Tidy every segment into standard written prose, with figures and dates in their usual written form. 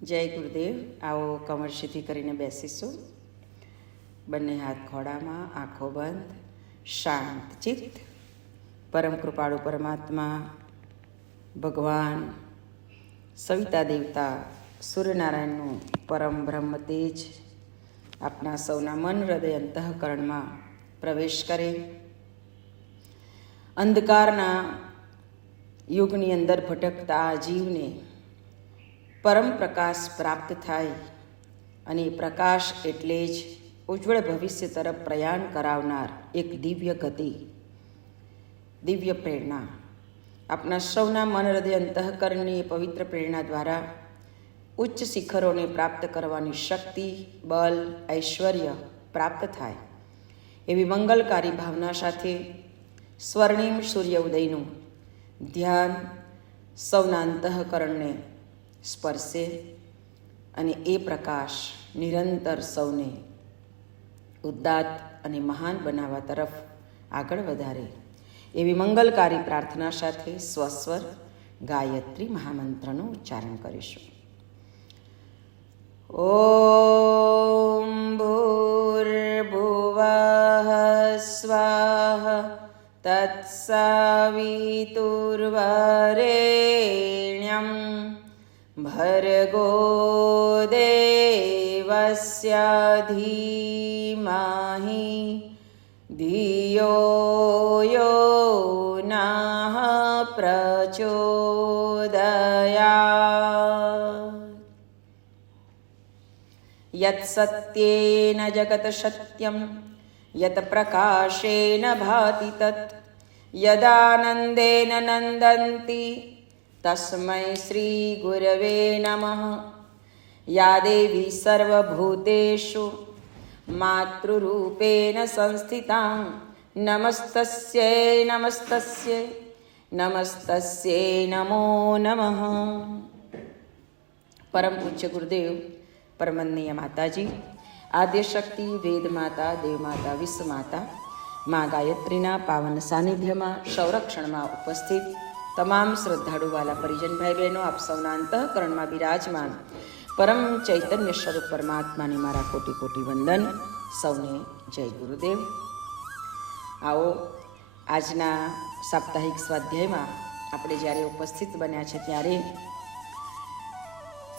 જય ગુરુદેવ. આવો કમર સીધી કરીને બેસીશું. બંને હાથ ખોડામાં, આંખો બંધ, શાંત ચિત્ત. પરમ કૃપાળુ પરમાત્મા ભગવાન સવિતા દેવતા સૂર્યનારાયણનું પરમ બ્રહ્મ તેજ આપણા સૌના મન, હૃદય, અંતઃકરણમાં પ્રવેશ કરે. અંધકારના યુગની અંદર ભટકતા આ જીવને પરમ પ્રકાશ પ્રાપ્ત થાય અને એ પ્રકાશ એટલે જ ઉજ્જવળ ભવિષ્ય તરફ પ્રયાણ કરાવનાર એક દિવ્ય ગતિ, દિવ્ય પ્રેરણા આપણા સૌના મન, હૃદય, અંતઃકરણની એ પવિત્ર પ્રેરણા દ્વારા ઉચ્ચ શિખરોને પ્રાપ્ત કરવાની શક્તિ, બલ, ઐશ્વર્ય પ્રાપ્ત થાય એવી મંગલકારી ભાવના સાથે સ્વર્ણિમ સૂર્ય ઉદયનું ધ્યાન સૌના અંતઃકરણને સ્પર્શે અને એ પ્રકાશ નિરંતર સૌને ઉદ્દાત અને મહાન બનાવવા તરફ આગળ વધારે એવી મંગલકારી પ્રાર્થના સાથે સ્વસ્વર ગાયત્રી મહામંત્રનું ઉચ્ચારણ કરીશું. ઓમ ભૂર્ભુવઃ સ્વાહા તત્સવિતુર્વરેણ્યં ભર્ગો દેવસ્ય ધીમહિ ધિયો યો નઃ પ્રચોદયાત્. યત સત્યેન જગત સત્યં યત પ્રકાશેન ભાતિ તત યદાનંદેન નંદન્તિ તસ્મૈ શ્રી ગુરવે નમઃ. યા દેવી સર્વભૂતેષુ માતૃરૂપેણ સંસ્થિતા નમસ્તસ્યૈ નમસ્તસ્યૈ નમસ્તસ્યૈ નમો નમઃ. પરમ પૂજ્ય ગુરુદેવ પરમનીય માતાજી, આદ્યશક્તિ, વેદ માતા, દેવ માતા, વિશ્વ માતા મા ગાયત્રીના પાવન સાનિધ્યમાં સંરક્ષણમાં ઉપસ્થિત તમામ શ્રદ્ધાળુવાલા પરિજન ભાઈ બહેનો, આપ સૌના અંતઃકરણમાં બિરાજમાન પરમ ચૈતન્ય સ્વરૂપ પરમાત્માને મારા કોટી કોટી વંદન. સૌને જય ગુરુદેવ. આવો આજના સાપ્તાહિક સ્વાધ્યાયમાં આપણે જ્યારે ઉપસ્થિત બન્યા છે ત્યારે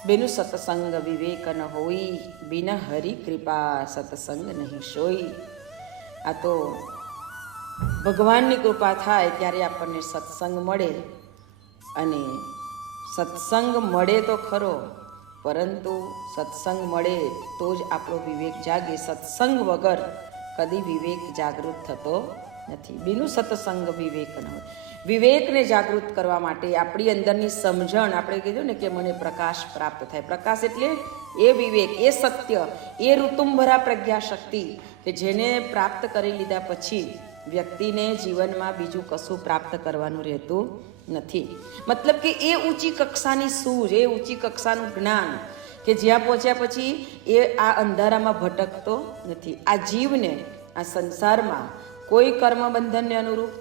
બેનું સત્સંગ વિવેક ન હોઈ, બિન હરિ કૃપા સત્સંગ નહીં સોઈ. આ તો ભગવાનની કૃપા થાય ત્યારે આપણને સત્સંગ મળે, અને સત્સંગ મળે તો ખરો, પરંતુ સત્સંગ મળે તો જ આપણો વિવેક જાગે. સત્સંગ વગર કદી વિવેક જાગૃત થતો નથી. બિનું સત્સંગ વિવેક ન હોય. વિવેકને જાગૃત કરવા માટે આપણી અંદરની સમજણ, આપણે કીધું ને કે મને પ્રકાશ પ્રાપ્ત થાય. પ્રકાશ એટલે એ વિવેક, એ સત્ય, એ ઋતુંભરા પ્રજ્ઞાશક્તિ કે જેને પ્રાપ્ત કરી લીધા પછી વ્યક્તિને જીવનમાં બીજું કશું પ્રાપ્ત કરવાનું રહેતું નથી. મતલબ કે એ ઊંચી કક્ષાની સૂઝ, એ ઊંચી કક્ષાનું જ્ઞાન કે જ્યાં પહોંચ્યા પછી એ આ અંધારામાં ભટકતો નથી. આ જીવને આ સંસારમાં કોઈ કર્મ બંધનને અનુરૂપ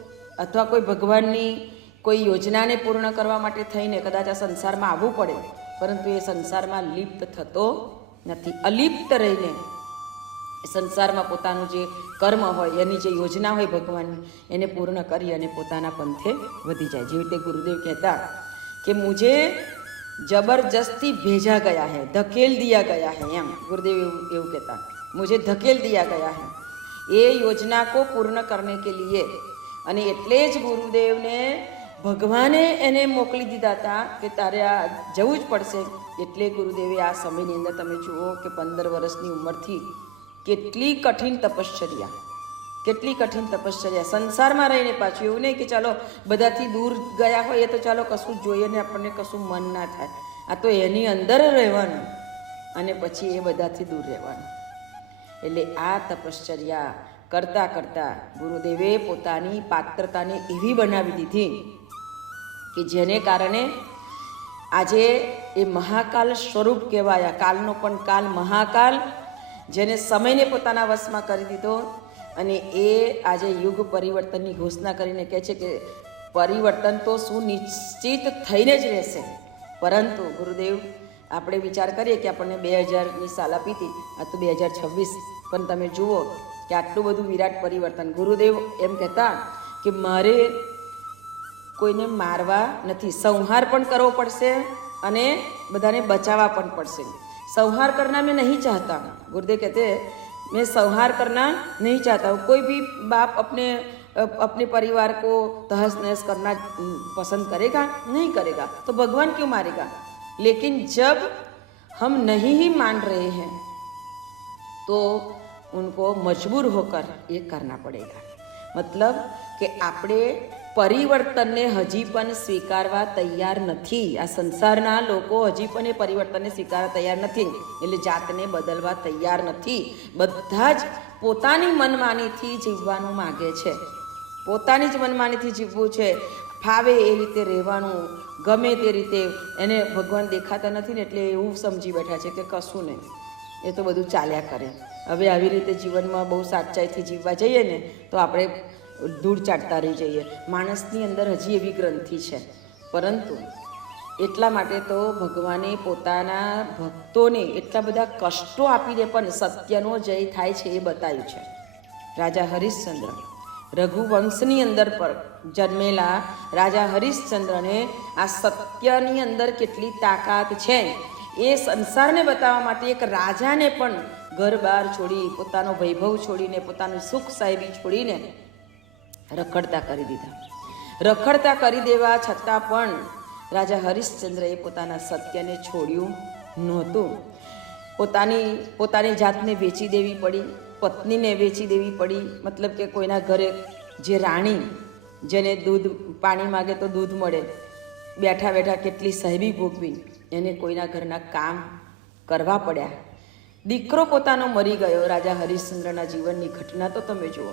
અથવા કોઈ ભગવાનની કોઈ યોજનાને પૂર્ણ કરવા માટે થઈને કદાચ આ સંસારમાં આવવું પડે, પરંતુ એ સંસારમાં લિપ્ત થતો નથી. અલિપ્ત રહીને સંસારમાં પોતાનું જે કર્મ હોય, એની જે યોજના હોય ભગવાનની, એને પૂર્ણ કરી અને પોતાના પંથે વધી જાય. જેવી રીતે ગુરુદેવ કહેતા કે મુझे જબરજસ્તી ભેજા ગયા હૈ, ધકેલ દિયા ગયા હૈ. એમ ગુરુદેવ એવું કહેતા, મુझे ધકેલ દિયા ગયા હૈ એ યોજના કો પૂર્ણ કરને કે લીએ. અને એટલે જ ગુરુદેવને ભગવાને એને મોકલી દીધા હતા કે તારે આ જવું જ પડશે. એટલે ગુરુદેવે આ સમયની અંદર તમે જુઓ કે 15 વર્ષની ઉંમરથી કેટલી કઠિન તપશ્ચર્યા સંસારમાં રહીને. પાછું એવું નહીં કે ચાલો બધાથી દૂર ગયા હોય એ તો ચાલો કશું જોઈએ ને આપણને કશું મન ના થાય. આ તો એની અંદર રહેવાનું અને પછી એ બધાથી દૂર રહેવાનું. એટલે આ તપશ્ચર્યા કરતાં કરતાં ગુરુદેવે પોતાની પાત્રતાને એવી બનાવી દીધી કે જેને કારણે આજે એ મહાકાલ સ્વરૂપ કહેવાયા. કાલનો પણ કાલ, મહાકાલ, જેને સમયને પોતાના વશમાં કરી દીધો. અને એ આજે યુગ પરિવર્તનની ઘોષણા કરીને કહે છે કે પરિવર્તન તો સુનિશ્ચિત થઈને જ રહેશે, પરંતુ ગુરુદેવ આપણે વિચાર કરીએ કે આપણને 2000ની સાલ આપી હતી, આ તો 2026, પણ તમે જુઓ કે આટલું બધું વિરાટ પરિવર્તન. ગુરુદેવ એમ કહેતા કે મારે કોઈને મારવા નથી, સંહાર પણ કરવો પડશે અને બધાને બચાવવા પણ પડશે. संहार करना मैं नहीं चाहता. गुरुदेव कहते मैं संहार करना नहीं चाहता हूँ. कोई भी बाप अपने परिवार को तहस नहस करना पसंद करेगा? नहीं करेगा. तो भगवान क्यों मारेगा? लेकिन जब हम नहीं ही मान रहे हैं तो उनको मजबूर होकर ये करना पड़ेगा. मतलब કે આપણે પરિવર્તનને હજી પણ સ્વીકારવા તૈયાર નથી. આ સંસારના લોકો હજી પણ એ પરિવર્તનને સ્વીકારવા તૈયાર નથી, એટલે જાતને બદલવા તૈયાર નથી. બધા જ પોતાની મનમાનીથી જીવવાનું માગે છે, પોતાની જ મનમાનીથી જીવવું છે, ફાવે એ રીતે રહેવાનું, ગમે તે રીતે. એને ભગવાન દેખાતા નથી ને એટલે એવું સમજી બેઠા છે કે કશું નહીં, એ તો બધું ચાલ્યા કરે. હવે આવી રીતે જીવનમાં બહુ સાચાઈથી જીવવા જઈએ ને તો આપણે ધૂળ ચાટતા રહી જઈએ. માણસની અંદર હજી એવી ગ્રંથિ છે, પરંતુ એટલા માટે તો ભગવાને પોતાના ભક્તોને એટલા બધા કષ્ટો આપીને પણ સત્યનો જય થાય છે એ બતાવ્યું છે. રાજા હરિશ્ચંદ્ર, રઘુવંશની અંદર પર જન્મેલા રાજા હરિશ્ચંદ્રને આ સત્યની અંદર કેટલી તાકાત છે એ સંસારને બતાવવા માટે એક રાજાને પણ ઘર બહાર છોડી, પોતાનો વૈભવ છોડીને, પોતાનું સુખ સાહેબી છોડીને રખડતા કરી દીધા. રખડતા કરી દેવા છતાં પણ રાજા હરિશ્ચંદ્રએ પોતાના સત્યને છોડ્યું નહોતું. પોતાની જાતને વેચી દેવી પડી, પત્નીને વેચી દેવી પડી. મતલબ કે કોઈના ઘરે જે રાણી, જેને દૂધ પાણી માગે તો દૂધ મળે, બેઠા બેઠા કેટલી સાહેબી ભોગવી, એને કોઈના ઘરના કામ કરવા પડ્યા. દીકરો પોતાનો મરી ગયો. રાજા હરિશ્ચંદ્રના જીવનની ઘટના તો તમે જુઓ.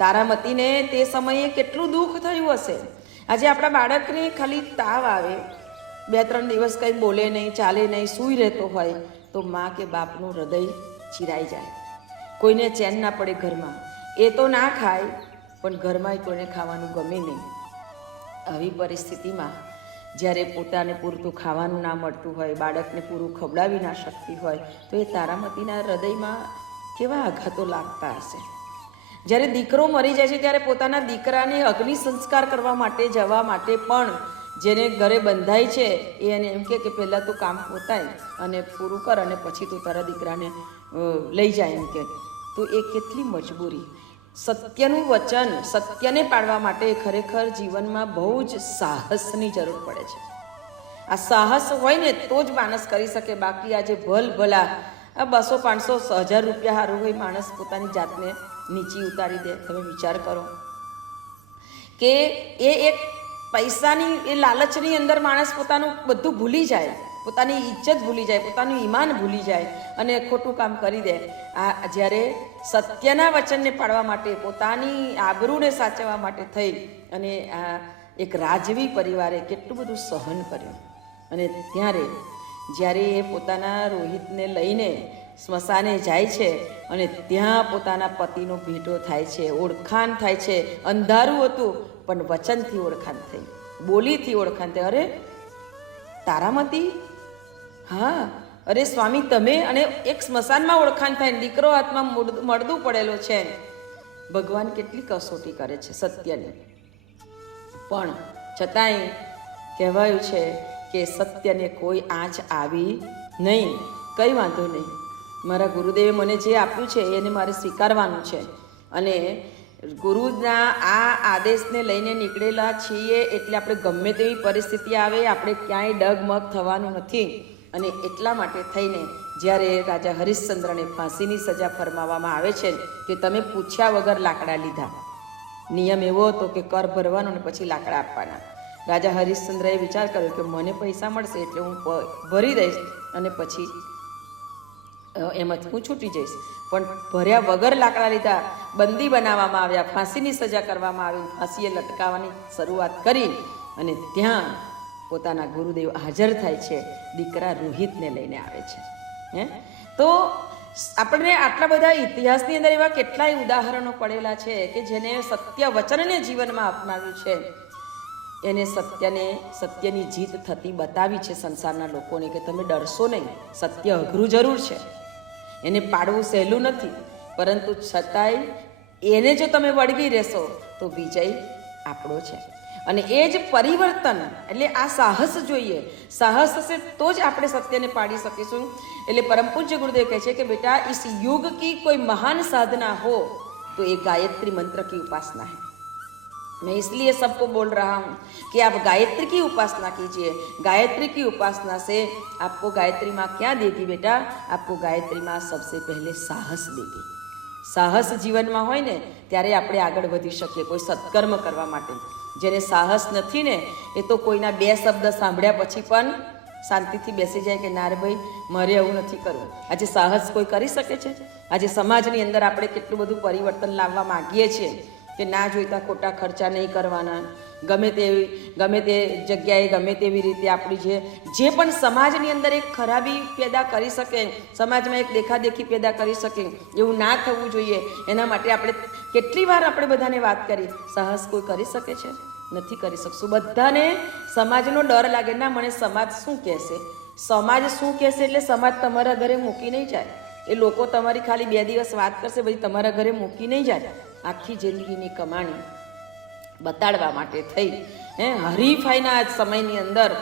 તારામતીને તે સમયે કેટલું દુઃખ થયું હશે. આજે આપણા બાળકને ખાલી તાવ આવે, 2-3 દિવસ કંઈ બોલે નહીં, ચાલે નહીં, સૂઈ રહેતો હોય તો મા કે બાપનું હૃદય ચીરાઈ જાય. કોઈને ચેન ના પડે ઘરમાં. એ તો ના ખાય પણ ઘરમાં કોઈને ખાવાનું ગમે નહીં. આવી પરિસ્થિતિમાં જ્યારે પોતાને પૂરતું ખાવાનું ના મળતું હોય, બાળકને પૂરું ખવડાવી ના શકતી હોય, તો એ તારામતીના હૃદયમાં કેવા આઘાતો લાગતા હશે. જ્યારે દીકરો મરી જાય છે ત્યારે પોતાના દીકરાને અગ્નિ સંસ્કાર કરવા માટે જવા માટે પણ જેને ઘરે બંધાય છે એ એને એમ કે પહેલાં તું કામ પોતાય અને પૂરું કર અને પછી તું તારા દીકરાને લઈ જાય એમ કે. તો એ કેટલી મજબૂરી. સત્યનું વચન, સત્યને પાળવા માટે ખરેખર જીવનમાં બહુ જ સાહસની જરૂર પડે છે. આ સાહસ હોય ને તો જ માણસ કરી શકે. બાકી આજે ભલા 200, 500, 1000 રૂપિયા સારું હોય માણસ પોતાની જાતને નીચી ઉતારી દે. તમે વિચાર કરો કે એ એક પૈસાની એ લાલચની અંદર માણસ પોતાનું બધું ભૂલી જાય, પોતાની ઇજ્જત ભૂલી જાય, પોતાનું ઈમાન ભૂલી જાય અને ખોટું કામ કરી દે. આ જ્યારે સત્યના વચનને પાળવા માટે, પોતાની આબરૂને સાચવવા માટે થઈ અને આ એક રાજવી પરિવારે કેટલું બધું સહન કર્યું. અને જ્યારે એ પોતાના રોહિતને લઈને સ્મશાને જાય છે અને ત્યાં પોતાના પતિનો ભેટો થાય છે, ઓળખાણ થાય છે. અંધારું હતું પણ વચનથી ઓળખાણ થઈ, બોલીથી ઓળખાણ થઈ. અરે તારામતી, હા, અરે સ્વામી તમે. અને એક સ્મશાનમાં ઓળખાણ થાય, દીકરો હાથમાં મળદું પડેલો છે. ભગવાન કેટલી કસોટી કરે છે સત્યની. પણ છતાંય કહેવાયું છે કે સત્યને કોઈ આંચ આવી નહીં. કંઈ વાંધો નહીં, મારા ગુરુદેવે મને જે આપ્યું છે એને મારે સ્વીકારવાનું છે. અને ગુરુના આ આદેશને લઈને નીકળેલા છીએ એટલે આપણે ગમે તેવી પરિસ્થિતિ આવે આપણે ક્યાંય ડગમગ થવાનું નથી. અને એટલા માટે થઈને જ્યારે રાજા હરિશ્ચંદ્રને ફાંસીની સજા ફરમાવવામાં આવે છે કે તમે પૂછ્યા વગર લાકડા લીધા. નિયમ એવો હતો કે કર ભરવાનો અને પછી લાકડા આપવાના. રાજા હરિશ્ચંદ્રએ વિચાર કર્યો કે મને પૈસા મળશે એટલે હું ભરી દઈશ અને પછી એમાંથી હું છૂટી જઈશ. પણ ભર્યા વગર લાકડા લીધા, બંદી બનાવવામાં આવ્યા, ફાંસીની સજા કરવામાં આવી, ફાંસીએ લટકાવવાની શરૂઆત કરી. અને ત્યાં પોતાના ગુરુદેવ હાજર થાય છે, દીકરા રોહિતને લઈને આવે છે. તો આપણને આટલા બધા ઇતિહાસની અંદર એવા કેટલાય ઉદાહરણો પડેલા છે કે જેને સત્ય વચનને જીવનમાં અપનાવ્યું છે. એને સત્યની જીત થતી બતાવી છે સંસારના લોકોને કે તમે ડરશો નહીં, સત્ય અઘરું જરૂર છે, એને પાડવું સહેલું નથી, પરંતુ છતાંય એને જો તમે વળગી રહેશો તો વિજય આપણો છે. અને એ જ પરિવર્તન એટલે આ સાહસ જોઈએ. સાહસ હશે તો જ આપણે સત્યને પાડી શકીશું. એટલે પરમ પૂજ્ય ગુરુદેવ કહે છે કે બેટા इस युग की कोई महान साधना हो तो ये गायत्री मंत्र की उपासना है. मैं इसलिए सबको बोल रहा हूँ कि आप गायत्री की उपासना कीजिए. गायत्री की उपासना से आपको गायत्री माँ क्या देगी बेटा? आपको गायत्री माँ सबसे पहले साहस देगी. साहस जीवનમાં હોય ને ત્યારે આપણે આગળ વધી શકીએ કોઈ સત્કર્મ કરવા માટે. જેને સાહસ નથી ને એ તો કોઈના બે શબ્દ સાંભળ્યા પછી પણ શાંતિથી બેસી જાય કે ના રે ભાઈ મારે એવું નથી કરવું. આજે સાહસ કોઈ કરી શકે છે? આજે સમાજની અંદર આપણે કેટલું બધું પરિવર્તન લાવવા માંગીએ છીએ કે ના જોઈતા ખોટા ખર્ચા નહીં કરવાના, ગમે તે જગ્યાએ ગમે તેવી રીતે આપણી જે પણ સમાજની અંદર એક ખરાબી પેદા કરી શકે, સમાજમાં એક દેખાદેખી પેદા કરી શકે, એવું ના થવું જોઈએ. એના માટે આપણે કેટલી વાર આપણે બધાને વાત કરી. સાહસ કોઈ કરી શકે છે? નથી કરી શકશું. બધાને સમાજનો ડર લાગે. ના મને સમાજ શું કહેશે, સમાજ શું કહેશે એટલે સમાજ તમારા ઘરે મૂકી નહીં જાય. એ લોકો તમારી ખાલી 2 દિવસ વાત કરશે, ભાઈ તમારા ઘરે મૂકી નહીં જાય. આખી જિંદગીની કમાણી બતાડવા માટે થઈ, હરીફાઈના સમયની અંદર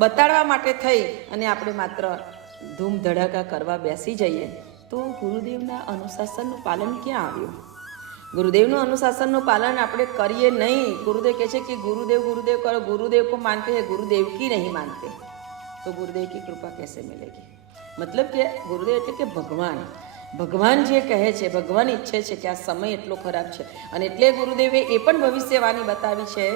બતાડવા માટે થઈ અને આપણે માત્ર ધૂમ ધડાકા કરવા બેસી જઈએ તો ગુરુદેવના અનુશાસનનું પાલન ક્યાં આવ્યું? ગુરુદેવનું અનુશાસનનું પાલન આપણે કરીએ નહીં. ગુરુદેવ કહે છે કે ગુરુદેવ ગુરુદેવ કરો, ગુરુદેવ को मानते हैं, गुरुदेव की नहीं मानते तो गुरुदेव की कृपा कैसे मिलेगी? मतलब કે ગુરુદેવ એટલે કે ભગવાન જે કહે છે, ભગવાન ઈચ્છે છે કે આ સમય એટલો ખરાબ છે. અને એટલે ગુરુદેવે એ પણ ભવિષ્યવાણી બતાવી છે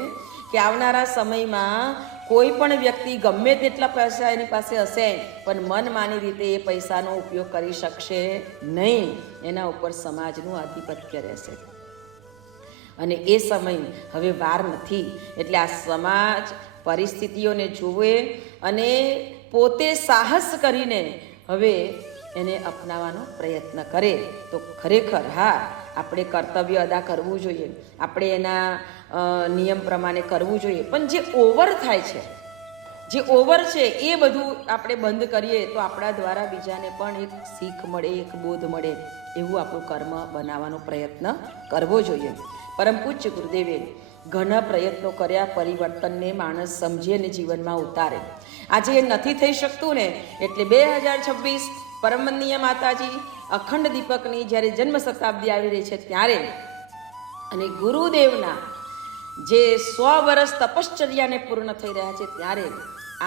કે આવનારા સમયમાં કોઈ પણ વ્યક્તિ ગમે તેટલા પૈસા એની પાસે હશે પણ મનમાની રીતે એ પૈસાનો ઉપયોગ કરી શકશે નહીં. એના ઉપર સમાજનું આધિપત્ય રહેશે. અને એ સમય હવે વાર નથી. એટલે આ સમાજ પરિસ્થિતિઓને જુએ અને પોતે સાહસ કરીને હવે એને અપનાવવાનો પ્રયત્ન કરે તો ખરેખર હા આપણે કર્તવ્ય અદા કરવું જોઈએ, આપણે એના નિયમ પ્રમાણે કરવું જોઈએ. પણ જે ઓવર થાય છે, જે ઓવર છે એ બધું આપણે બંધ કરીએ તો આપણા દ્વારા બીજાને પણ એક શીખ મળે, એક બોધ મળે, એવું આપણું કર્મ બનાવવાનો પ્રયત્ન કરવો જોઈએ. પરમ પૂજ્ય ગુરુદેવે ઘણા પ્રયત્નો કર્યા પરિવર્તનને માણસ સમજે અને જીવનમાં ઉતારે. આજે એ નથી થઈ શકતું ને એટલે 2026 પરમવંદનીય માતાજી અખંડ દીપકની જ્યારે જન્મ શતાબ્દી આવી રહી છે ત્યારે અને ગુરુદેવના જે 100 વર્ષ તપશ્ચર્યાને પૂર્ણ થઈ રહ્યા છે ત્યારે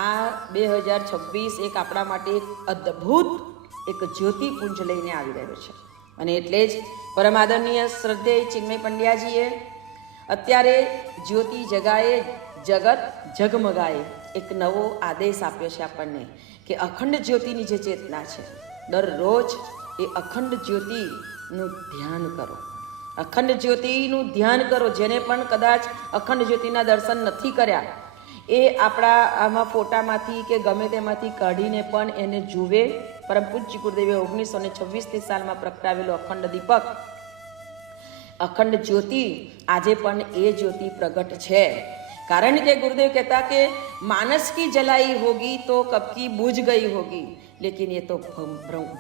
આ 2026 એક આપણા માટે એક અદ્ભુત એક જ્યોતિપુંજ લઈને આવી રહ્યો છે. અને એટલે જ પરમ આદરણીય શ્રદ્ધેય ચિન્મય પંડ્યાજીએ અત્યારે જ્યોતિ જગાએ જગત ઝગમગાએ એક નવો આદેશ આપ્યો છે આપણને કે અખંડ જ્યોતિની જે ચેતના છે દરરોજ એ અખંડ જ્યોતિનું ધ્યાન કરો. અખંડ જ્યોતિનું ધ્યાન કરો. જેને પણ કદાચ અખંડ જ્યોતિના દર્શન નથી કર્યા એ આપણા આમાં ફોટામાંથી કે ગમે તેમાંથી કાઢીને પણ એને જુએ. પરમ પૂજ્ય ગુરુદેવે 1926ની સાલમાં પ્રગટાવેલો અખંડ દીપક, અખંડ જ્યોતિ આજે પણ એ જ્યોતિ પ્રગટ છે. કારણ કે गुरुदेव कहता कि मानस की जलाई होगी तो कब की बुझ गई होगी, लेकिन ये तो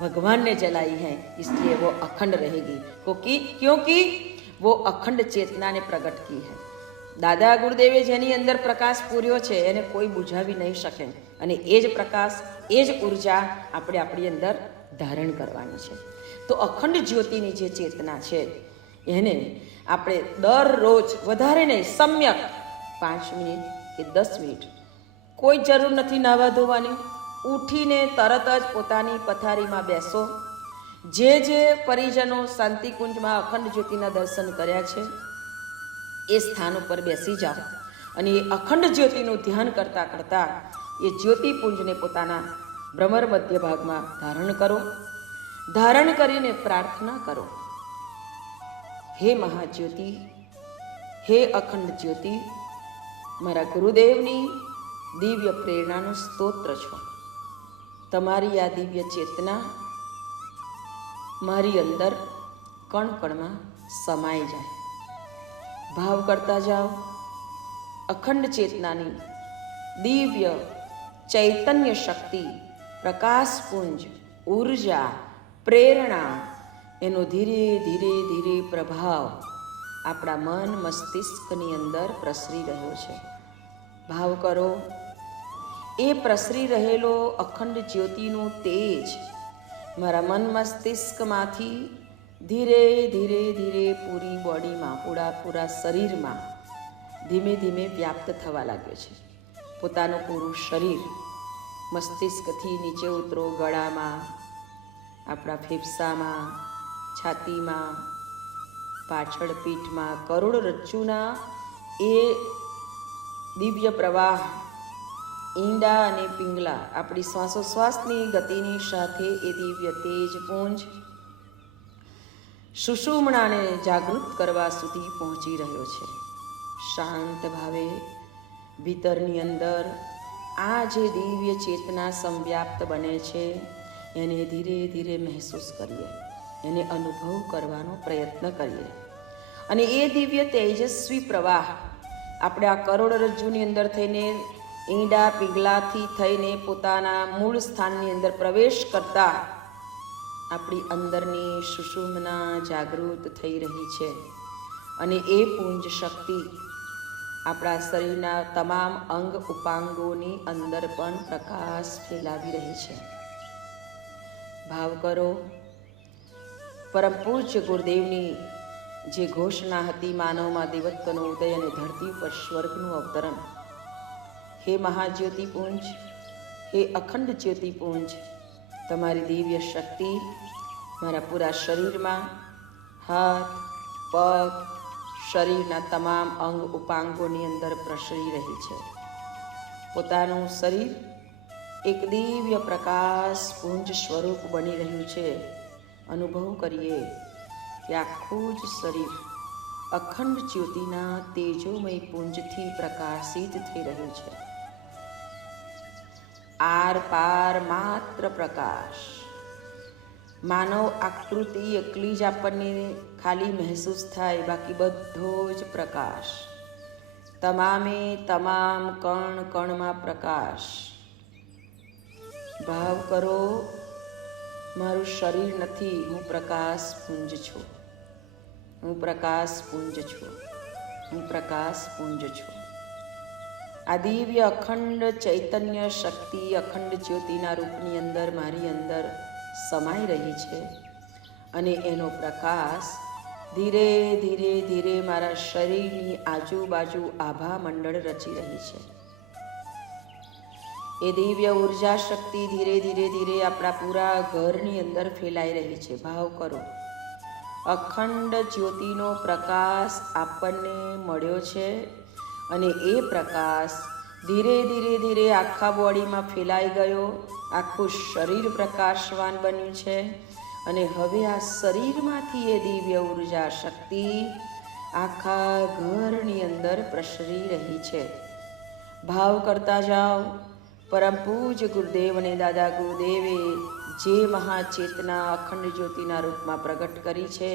भगवान ने जलाई है इसलिए वो अखंड रहेगी, क्योंकि वो अखंड चेतना ने प्रकट की है. દાદા ગુરુદેવે જેની અંદર પ્રકાશ પૂર્યો છે એને કોઈ બુઝાવી નહીં શકે. અને એ જ પ્રકાશ, એ જ ઉર્જા આપણે આપણી અંદર ધારણ કરવાની છે. તો અખંડ જ્યોતિની જે ચેતના છે એને આપણે દરરોજ વધારે નહીં, સમ્યક 5 મિનિટ કે 10 મિનિટ, કોઈ જરૂર નથી નાવા ધોવાની, ઉઠીને તરત જ પોતાની પથારીમાં બેસો. જે પરિજનો શાંતિકુંજમાં અખંડ જ્યોતિના દર્શન કર્યા છે એ સ્થાન ઉપર બેસી જાઓ અને એ અખંડ જ્યોતિનું ધ્યાન કરતાં કરતાં એ જ્યોતિપુંજને પોતાના ભ્રમર મધ્ય ભાગમાં ધારણ કરો. ધારણ કરીને પ્રાર્થના કરો, હે મહાજ્યોતિ, હે અખંડ જ્યોતિ, મારા ગુરુદેવની દિવ્ય પ્રેરણાનું સ્તોત્ર છો. તમારી આ દિવ્ય ચેતના મારી અંદર કણ કણમાં સમાઈ જાય. ભાવ કરતા જાઓ, અખંડ ચેતનાની દિવ્ય ચૈતન્ય શક્તિ, પ્રકાશપુંજ, ઉર્જા, પ્રેરણા, એનો ધીરે ધીરે ધીરે પ્રભાવ આપણા મન મસ્તિષ્કની અંદર પ્રસરી રહ્યો છે. ભાવ કરો, એ પ્રસરી રહેલો અખંડ જ્યોતિનું તેજ મારા મન મસ્તિષ્કમાંથી ધીરે ધીરે ધીરે પૂરી બોડીમાં, પૂરા શરીરમાં ધીમે ધીમે વ્યાપ્ત થવા લાગ્યો છે. પોતાનું પૂરું શરીર મસ્તિષ્કથી નીચે ઉતરો, ગળામાં, આપણા ફેફસામાં, છાતીમાં, પાછળ પીઠમાં, કરોડરજ્જુના એ દિવ્ય પ્રવાહ, ઈંડા અને પિંગલા, આપણી શ્વાસોશ્વાસની ગતિની સાથે એ દિવ્ય તેજપુંજ સુષુમ્ણાને જાગૃત કરવા સુધી પહોંચી રહ્યો છે. શાંત ભાવે ભીતરની અંદર આ જે દિવ્ય ચેતના સંવ્યાપ્ત બને છે એને ધીરે ધીરે મહેસૂસ કરીએ, એને અનુભવ કરવાનો પ્રયત્ન કરીએ. અને એ દિવ્ય તેજસ્વી પ્રવાહ આપણે આ કરોડરજ્જુની અંદર થઈને, ઈંડા પિંગલાથી થઈને પોતાના મૂળ સ્થાનની અંદર પ્રવેશ કરતા આપણી અંદરની સુષુમ્ના જાગૃત થઈ રહી છે. અને એ પુંજ શક્તિ આપણા શરીરના તમામ અંગ ઉપાંગોની અંદર પણ પ્રકાશ ફેલાવી રહી છે. ભાવ કરો, પરમ પૂજ્ય ગુરુદેવની જે ઘોષણા હતી, માનવમાં દેવત્વનો ઉદય અને ધરતી પર સ્વર્ગનું અવતરણ. હે મહાજ્યોતિપુંજ, હે અખંડ જ્યોતિપુંજ, તમારી દિવ્ય શક્તિ મારા પૂરા શરીરમાં, હાથ, પગ, શરીરના તમામ અંગ ઉપાંગોની અંદર પ્રસરી રહી છે. પોતાનું શરીર એક દિવ્ય પ્રકાશ પુંજ સ્વરૂપ બની રહ્યું છે. અનુભવ કરીએ કે આખું જ શરીર અખંડ જ્યોતિના તેજોમય પુંજથી પ્રકાશિત થઈ રહ્યું છે. આર પાર માત્ર પ્રકાશ. માનવ આકૃતિ એકલી જ આપણને ખાલી મહેસૂસ થાય, બાકી બધો જ પ્રકાશ. તમામે તમામ કણ કણમાં પ્રકાશ. ભાવ કરો, મારું શરીર નથી, હું પ્રકાશ પુંજ છું, હું પ્રકાશ પુંજ છું, હું પ્રકાશ પુંજ છું. આ દિવ્ય અખંડ ચૈતન્ય શક્તિ અખંડ જ્યોતિના રૂપની અંદર મારી અંદર સમાઈ રહી છે. અને એનો પ્રકાશ ધીરે ધીરે ધીરે મારા શરીરની આજુબાજુ આભા મંડળ રચી રહી છે. એ દિવ્ય ઉર્જા શક્તિ ધીરે ધીરે ધીરે આપણા પૂરા ઘરની અંદર ફેલાઈ રહી છે. ભાવ કરો, અખંડ જ્યોતિનો પ્રકાશ આપણને મળ્યો છે અને એ પ્રકાશ ધીરે ધીરે ધીરે આખા બોડીમાં ફેલાઈ ગયો. આખું શરીર પ્રકાશવાન બન્યું છે. અને હવે આ શરીરમાંથી એ દિવ્ય ઉર્જા શક્તિ આખા ઘરની અંદર પ્રસરી રહી છે. ભાવ કરતા જાઓ, પરમ પૂજ્ય ગુરુદેવ અને દાદા ગુરુદેવે જે મહાચેતના અખંડ જ્યોતિના રૂપમાં પ્રગટ કરી છે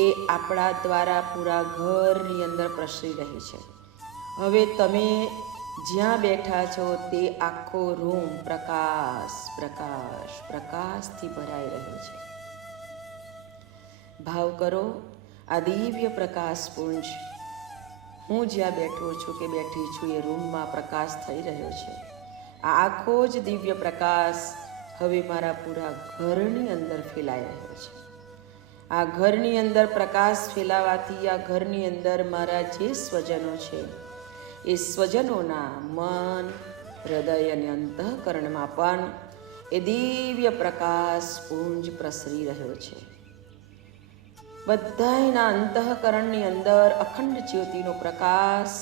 એ આપણા દ્વારા પૂરા ઘરની અંદર પ્રસરી રહી છે. હવે તમે જ્યાં બેઠા છો તે આખો રૂમ પ્રકાશ પ્રકાશ પ્રકાશથી ભરાઈ રહ્યો છે. ભાવ કરો, આ દિવ્ય પ્રકાશ પુંજ હું જ્યાં બેઠો છું કે બેઠી છું એ રૂમમાં પ્રકાશ થઈ રહ્યો છે. આ આખો જ દિવ્ય પ્રકાશ હવે મારા પૂરા ઘરની અંદર ફેલાઈ રહ્યો છે. આ ઘરની અંદર પ્રકાશ ફેલાવાથી આ ઘરની અંદર મારા જે સ્વજનો છે એ સ્વજનોના મન, હૃદય અને અંતઃકરણમાં પણ એ દિવ્ય પ્રકાશ પુંજ પ્રસરી રહ્યો છે. બધાયના અંતઃકરણની અંદર અખંડ જ્યોતિનો પ્રકાશ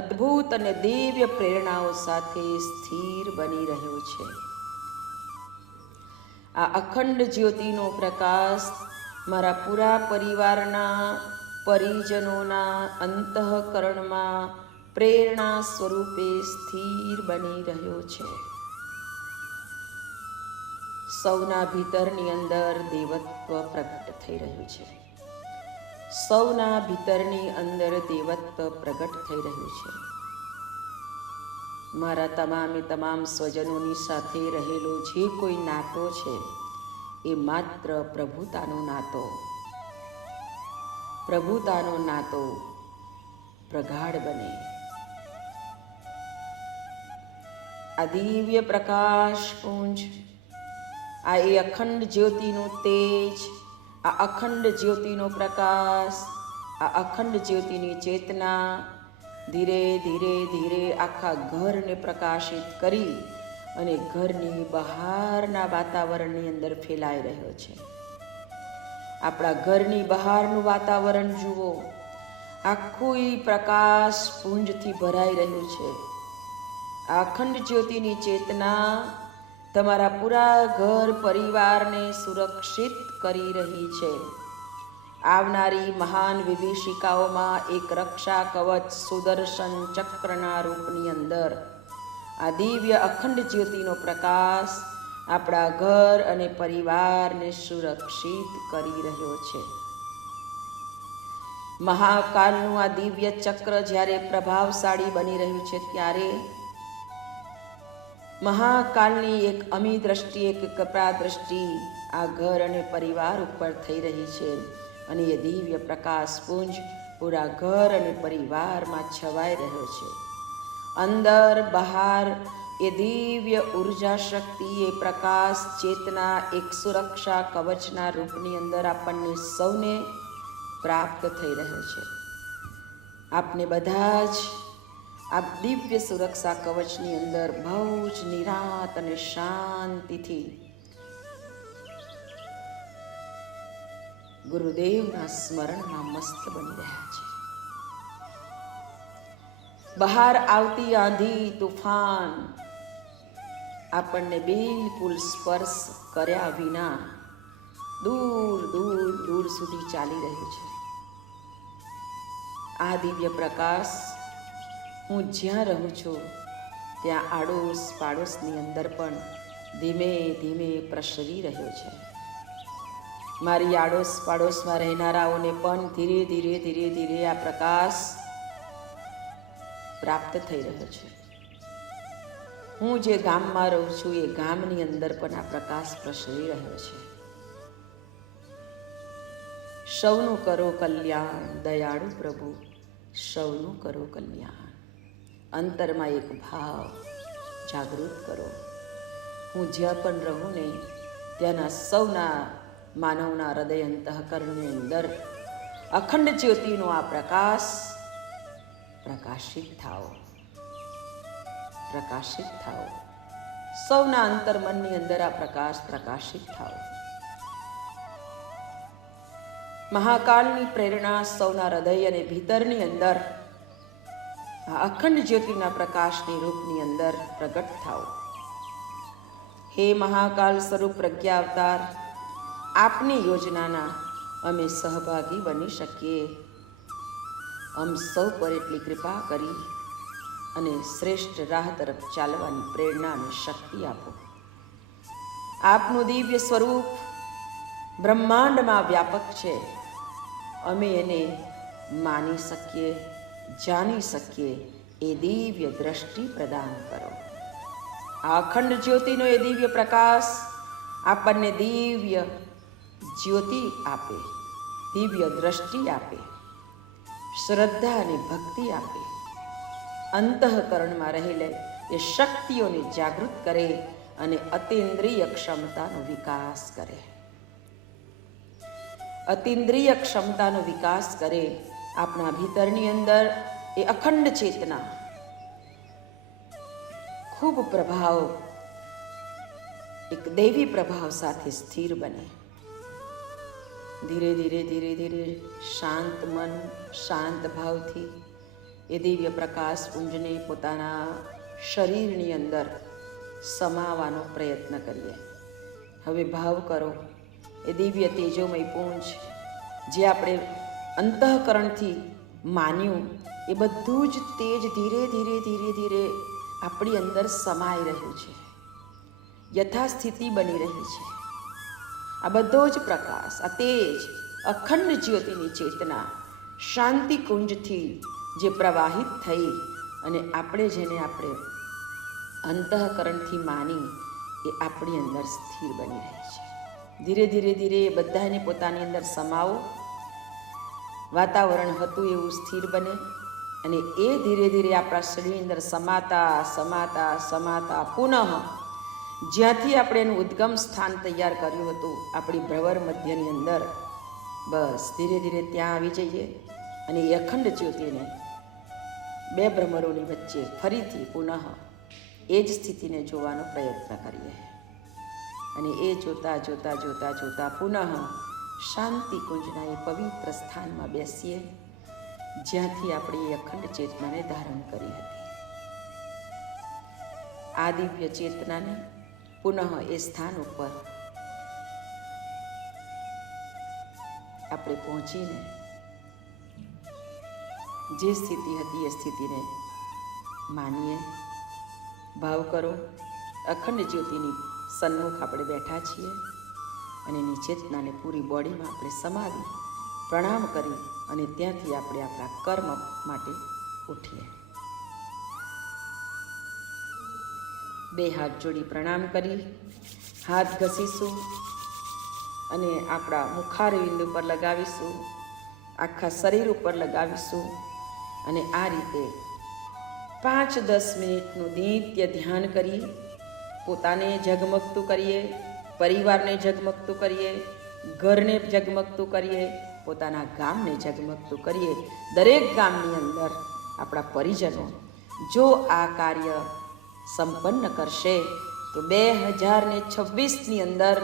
અદ્ભુત અને દિવ્ય પ્રેરણાઓ સાથે સ્થિર બની રહ્યો છે. આ અખંડ જ્યોતિનો પ્રકાશ મારા પૂરા પરિવારના, પરિજનોના અંતઃકરણમાં પ્રેરણા સ્વરૂપે સ્થિર બની રહ્યો છે. સૌના ભીતરની અંદર દેવત્વ પ્રગટ થઈ રહ્યું છે. સૌના ભીતરની અંદર દેવત્વ પ્રગટ થઈ રહ્યું છે. મારા તમામ સ્વજનોની સાથે રહેલો જે કોઈ નાતો છે એ માત્ર પ્રભુતાનો નાતો. પ્રભુતાનો નાતો પ્રગાઢ બને. આ દિવ્ય પ્રકાશ પુંજ, આ એ અખંડ જ્યોતિનું તેજ, આ અખંડ જ્યોતિનો પ્રકાશ, આ અખંડ જ્યોતિની ચેતના ધીરે ધીરે ધીરે આખા ઘરને પ્રકાશિત કરી અને ઘરની બહારના વાતાવરણની અંદર ફેલાઈ રહ્યો છે. આપણા ઘરની બહારનું વાતાવરણ જુઓ, આખું પ્રકાશ પુંજથી ભરાઈ રહ્યું છે. આ અખંડ જ્યોતિની ચેતના તમારા પૂરા ઘર પરિવારને સુરક્ષિત કરી રહી છે. આવનારી મહાન વિભીષિકાઓમાં એક રક્ષા કવચ સુદર્શન ચક્રના રૂપની અંદર આ દિવ્ય અખંડ જ્યોતિનો પ્રકાશ આપણા ઘર અને પરિવારને સુરક્ષિત કરી રહ્યો છે. મહાકાલનું આ દિવ્ય ચક્ર જ્યારે પ્રભાવશાળી બની રહ્યું છે ત્યારે મહાકાલની એક અમી દ્રષ્ટિ, એક કૃપા દ્રષ્ટિ આ ઘર અને પરિવાર ઉપર થઈ રહી છે અને એ દિવ્ય પ્રકાશ પુંજ પૂરા ઘર અને પરિવારમાં છવાઈ રહ્યો છે. અંદર બહાર એ દિવ્ય ઉર્જા શક્તિ, એ પ્રકાશ ચેતના એક સુરક્ષા કવચના રૂપની અંદર આપણને સૌને પ્રાપ્ત થઈ રહ્યો છે. આપને બધા જ આ દિવ્ય સુરક્ષા કવચની અંદર બહુ જ નિરાંત અને શાંતિથી ગુરુદેવના સ્મરણમાં મસ્ત બની રહ્યા છે. બહાર આવતી આંધી તુફાન આપણને બિલકુલ સ્પર્શ કર્યા વિના દૂર દૂર દૂર સુધી ચાલી રહ્યું છે. આ દિવ્ય પ્રકાશ હું જ્યાં રહું છું ત્યાં આડોશ પાડોશની અંદર પણ ધીમે ધીમે પ્રસરી રહ્યો છે. મારી આડોશ પાડોશમાં રહેનારાઓને પણ ધીરે ધીરે ધીરે ધીરે આ પ્રકાશ પ્રાપ્ત થઈ રહ્યો છે. હું જે ગામમાં રહું છું એ ગામની અંદર પણ આ પ્રકાશ પ્રસરી રહ્યો છે. સૌનું કરો કલ્યાણ દયાળુ પ્રભુ, સૌનું કરો કલ્યાણ. અંતરમાં એક ભાવ જાગૃત કરો. હું જ્યાં પણ રહું ને ત્યાંના સૌના માનવના હૃદય અંતઃકરણની અંદર અખંડ જ્યોતિનો આ પ્રકાશ પ્રકાશિત થાઓ, પ્રકાશિત થાઓ. સૌના અંતર્મનની અંદર આ પ્રકાશ પ્રકાશિત થાઓ. મહાકાળની પ્રેરણા સૌના હૃદય અને ભીતરની અંદર આ અખંડ જ્યોતિના પ્રકાશની રૂપની અંદર પ્રગટ થાઓ. હે મહાકાલ સ્વરૂપ પ્રજ્ઞા અવતાર, આપની યોજનાના અમે સહભાગી બની શકીએ. આમ સૌ પર એટલી કૃપા કરી અને શ્રેષ્ઠ રાહ તરફ ચાલવાની પ્રેરણા અને શક્તિ આપો. આપનું દિવ્ય સ્વરૂપ બ્રહ્માંડમાં વ્યાપક છે. અમે એને માની શકીએ, જાણી શકીએ એ દિવ્ય દ્રષ્ટિ પ્રદાન કરો. આ અખંડ જ્યોતિનો એ દિવ્ય પ્રકાશ આપણને દિવ્ય જ્યોતિ આપે, દિવ્ય દ્રષ્ટિ આપે, શ્રદ્ધા અને ભક્તિ આપે. અંતઃકરણમાં રહેલે એ શક્તિઓને જાગૃત કરે અને અતિન્દ્રિય ક્ષમતાનો વિકાસ કરે. અતિન્દ્રિય ક્ષમતાનો વિકાસ કરે. આપણા ભીતરની અંદર એ અખંડ ચેતના ખૂબ પ્રભાવ, એક દૈવી પ્રભાવ સાથે સ્થિર બને. ધીરે ધીરે ધીરે ધીરે શાંત મન, શાંત ભાવથી એ દિવ્ય પ્રકાશ પુંજને પોતાના શરીરની અંદર સમાવાનો પ્રયત્ન કરીએ. હવે ભાવ કરો એ દિવ્ય તેજોમય પુંજ જે આપણે અંતઃકરણથી માન્યું એ બધું જ તેજ ધીરે ધીરે ધીરે ધીરે આપણી અંદર સમાઈ રહ્યું છે, યથાસ્થિતિ બની રહી છે. આ બધો જ પ્રકાશ, આ તેજ અખંડ જ્યોતિની ચેતના શાંતિ કુંજથી જે પ્રવાહિત થઈ અને આપણે જેને આપણે અંતઃકરણથી માની એ આપણી અંદર સ્થિર બની રહી છે. ધીરે ધીરે ધીરે એ બધાને પોતાની અંદર સમાવો. વાતાવરણ હતું એવું સ્થિર બને અને એ ધીરે ધીરે આપણા શરીરની અંદર સમાતા સમાતા સમાતા પુનઃ જ્યાંથી આપણે એનું ઉદ્ગમ સ્થાન તૈયાર કર્યું હતું આપણી ભ્રવર મધ્યની અંદર, બસ ધીરે ધીરે ત્યાં આવી જઈએ અને એ અખંડ જ્યોતિને બે ભ્રમરોની વચ્ચે ફરીથી પુનઃ એ જ સ્થિતિને જોવાનો પ્રયત્ન કરીએ અને એ જોતા જોતા જોતા જોતા પુનઃ શાંતિ કુંજના એ પવિત્ર સ્થાનમાં બેસીએ જ્યાંથી આપણે એ અખંડ ચેતનાને ધારણ કરી હતી. આ દિવ્ય ચેતનાને પુનઃ એ સ્થાન ઉપર આપણે પહોંચીને જે સ્થિતિ હતી એ સ્થિતિને માનીએ. ભાવ કરો, અખંડ જ્યોતિની સન્મુખ આપણે બેઠા છીએ અને એની ચેતનાને પૂરી બોડીમાં આપણે સમાવી પ્રણામ કરી અને ત્યાંથી આપણે આપણા કર્મ માટે ઉઠીએ. બે હાથ જોડી પ્રણામ કરી હાથ ઘસીશું અને આપણા મુખારવિંદ ઉપર લગાવીશું, આખા શરીર ઉપર લગાવીશું અને આ રીતે 5-10 મિનિટનું નિત્ય ધ્યાન કરી પોતાને જગમગતું કરીએ, પરિવારને જગમગતું કરીએ, ઘરને જગમગતું કરીએ, પોતાના ગામને જગમગતું કરીએ. દરેક ગામની અંદર આપણા પરિજનો જો આ કાર્ય સંપન્ન કરશે તો 2026ની અંદર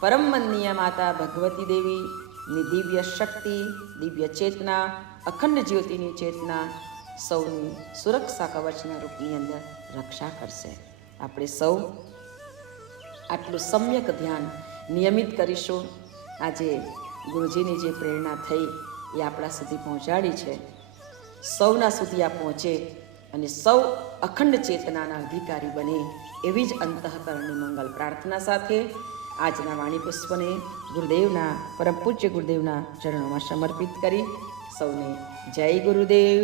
પરમ વંદનીય માતા ભગવતી દેવીની દિવ્ય શક્તિ, દિવ્ય ચેતના, અખંડ જ્યોતિની ચેતના સૌની સુરક્ષા કવચના રૂપની અંદર રક્ષા કરશે. આપણે સૌ આટલું સમ્યક ધ્યાન નિયમિત કરીશું. આજે ગુરુજીની જે પ્રેરણા થઈ એ આપણા સુધી પહોંચાડી છે. સૌના સુધી આ પહોંચે અને સૌ અખંડ ચેતનાના અધિકારી બને એવી જ અંતઃકરણની મંગલ પ્રાર્થના સાથે આજના વાણી પુષ્પને ગુરુદેવના પરમ પૂજ્ય ગુરુદેવના ચરણોમાં સમર્પિત કરી સૌને જય ગુરુદેવ.